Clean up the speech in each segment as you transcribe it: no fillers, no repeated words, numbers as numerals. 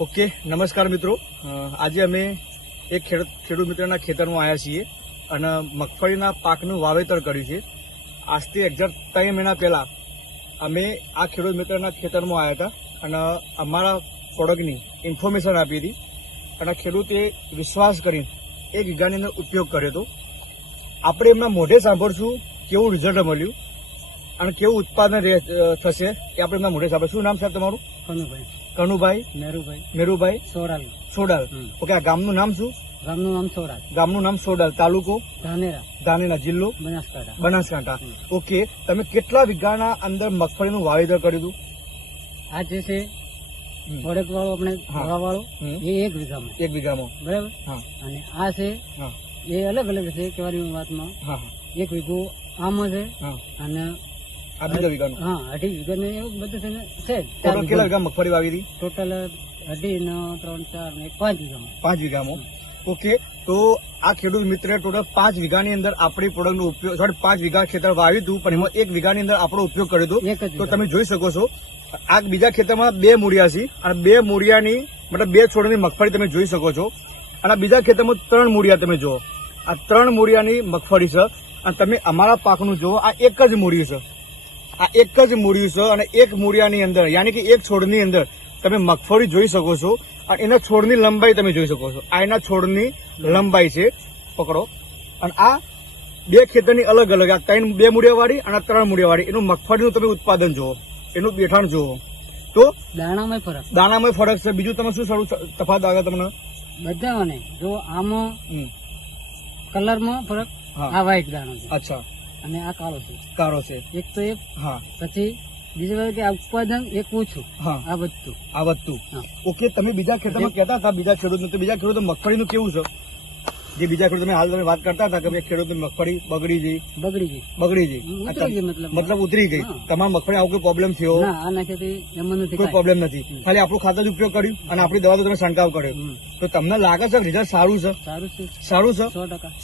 Okay, નમસ્કાર મિત્રો. આજે અમે એક ખેડૂત મિત્રના ખેતરમાં આવ્યા છીએ અને મગફળીના પાકનું વાવેતર કર્યું છે. આજથી એક્ઝેક્ટ 3 મહિના પહેલા અમે આ ખેડૂત મિત્રના ખેતરમાં આવ્યા હતા અને અમારા પ્રોડક્ટની ઇન્ફોર્મેશન આપી હતી અને ખેડૂતે વિશ્વાસ કરીને 1 વીઘાની અંદર ઉપયોગ કર્યો હતો. આપણે એમના મોઢે સાંભળશું કેવું રિઝલ્ટ મળ્યું અને કેવું ઉત્પાદન થશે એ આપણે એમના મોઢે સાંભળશું. શું નામ સાહેબ તમારું? કનુભાઈ, મેરુભાઈ સોડાલ. ઓકે, આ ગામનું નામ શું? ગામનું નામ સોડાલ. તાલુકો ધાનેરા, જિલ્લો બનાસકાંઠા. ઓકે, તમે કેટલા વીઘાના અંદર મગફળીનું વાવેતર કર્યું હતું? આ જે છે પ્રોડક્ટ વાળો આપણે હવા વાળો એ 1 વીઘામાં બરાબર. અને આ છે એ અલગ અલગ છે. કેવાની વાતમાં 1 વીઘો આમાં છે અને આ બીજા વીઘાનું 2.5 વીઘાનું એવું બધું છે ને છે. કેટલા વીઘા મગફળી વાવી હતી? ટોટલ 2.5 ને 3, 4 ને 5 વીઘામાં. ઓકે, તો આ ખેડૂત મિત્રે ટોટલ 5 વીઘાની અંદર આપણી પ્રોડક્ટનો ઉપયોગ 5 વીઘા ખેતર વાવ્યું હતું પણ એમાં 1 વીઘાની અંદર આપણો ઉપયોગ કર્યો હતો. તો તમે જોઈ શકો છો આ બીજા ખેતરમાં 2 મૂળિયા છે અને 2 મૂળિયાની મતલબ 2 છોડની મગફળી તમે જોઈ શકો છો અને બીજા ખેતરમાં 3 મૂળિયા તમે જુઓ. આ 3 મૂળિયાની મગફળી છે અને તમે અમારા પાકનું જુઓ, આ એક જ મૂળિયું છે. આ એક જ મૂળિયું છે અને 1 મૂળિયાની અંદર યાની કે 1 છોડની અંદર તમે મગફળી જોઈ શકો છો અને એના છોડની લંબાઈ તમે જોઈ શકો છો. આ એના છોડની લંબાઈ છે, પકડો. અને આ 2 ખેતરની અલગ અલગ, આ 2 મૂળિયાવાળી અને 3 મૂળિયાવાળી એનું મગફળીનું તમે ઉત્પાદન જુઓ, એનું બેઠાણ જુઓ. તો દાણામાં ફરક છે. બીજું તમે શું તફાવત આવે તમને? બધામાં નહીં. જો આમાં કલરમાં ફરક, આ વ્હાઈટ દાણો છે. અચ્છા. અને આ કાળો છે. એક તો એક. પછી બીજી વાત કે આ ઉત્પાદન એક ઓછું, આ વધતું. ઓકે, તમે બીજા ખેતરમાં કહેતા હતા બીજા ખેડૂત મગફળીનું કેવું છે? જે બીજા ખેડૂત તમે હાલ તમે વાત કરતા હતા કે ખેડૂતની મગફળી બગડી ગઈ, મતલબ ઉતરી ગઈ. તમારા મગફળી આવું કોઈ પ્રોબ્લેમ થયો? કોઈ પ્રોબ્લેમ નથી. ખાલી આપણું ખાતર જ ઉપયોગ કર્યું અને આપણી દવા તો તમે છંટકાવ કર્યો. તો તમને લાગે છે રિઝલ્ટ સારું છે? સારું છે,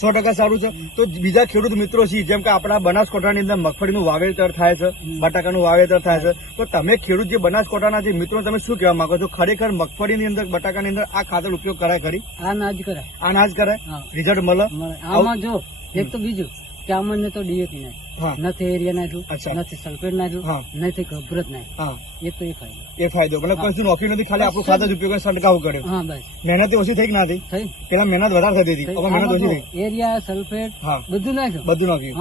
100% સારું છે. તો બીજા ખેડૂત મિત્રો છે જેમ કે આપણા બનાસકાંઠાની અંદર મગફળીનું વાવેતર થાય છે, બટાકાનું વાવેતર થાય છે, તો તમે ખેડૂત જે બનાસકાંઠાના જે મિત્રો તમે શું કહેવા માંગો છો? ખરેખર મગફળીની અંદર બટાકાની અંદર આ ખાતર ઉપયોગ કરાય ખરી? આ ના જ કરાય. રિઝલ્ટ મળે? આમાં જો એક તો બીજું કે આમાં તો ડીએપી નાખ્યું, નથી એરિયા નાખ્યું, નથી સલ્ફેટ નાખ્યું, નથી ગભરત નાખ્યું. એ ફાયદો મતલબ કશું નોખ્યું નથી, ખાલી આપણું ખાતર ઉપયોગ છંટકાવ કર્યો. મહેનત ઓછી થઈ કે ના થઈ? પેલા મહેનત વધારે થતી હતી, હવે મહેનત ઓછી થઈ. એરિયા, સલ્ફેટ બધું નાખ્યું.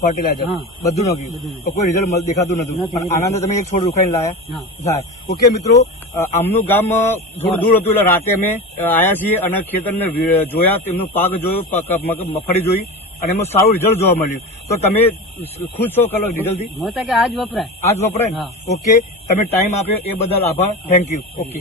ફર્ટિલાઇઝર બધું નાખ્યું તો કોઈ રિઝલ્ટ દેખાતું નથી. આના અંદર તમે એક છોડ ઉખાઈને લાયા. ઓકે મિત્રો, આમનું ગામ થોડું દૂર હતું એટલે રાતે અમે આવ્યા છીએ અને ખેતરને જોયા, તેમનો પાક જોયો, મગફળી જોઈ અને એમાં સારું રિઝલ્ટ જોવા મળ્યું. તો તમે ખુશ છો કલર રિઝલ્ટ થી? આજ વપરાય. ઓકે, તમે ટાઈમ આપ્યો એ બદલ આભાર. Thank you. ઓકે.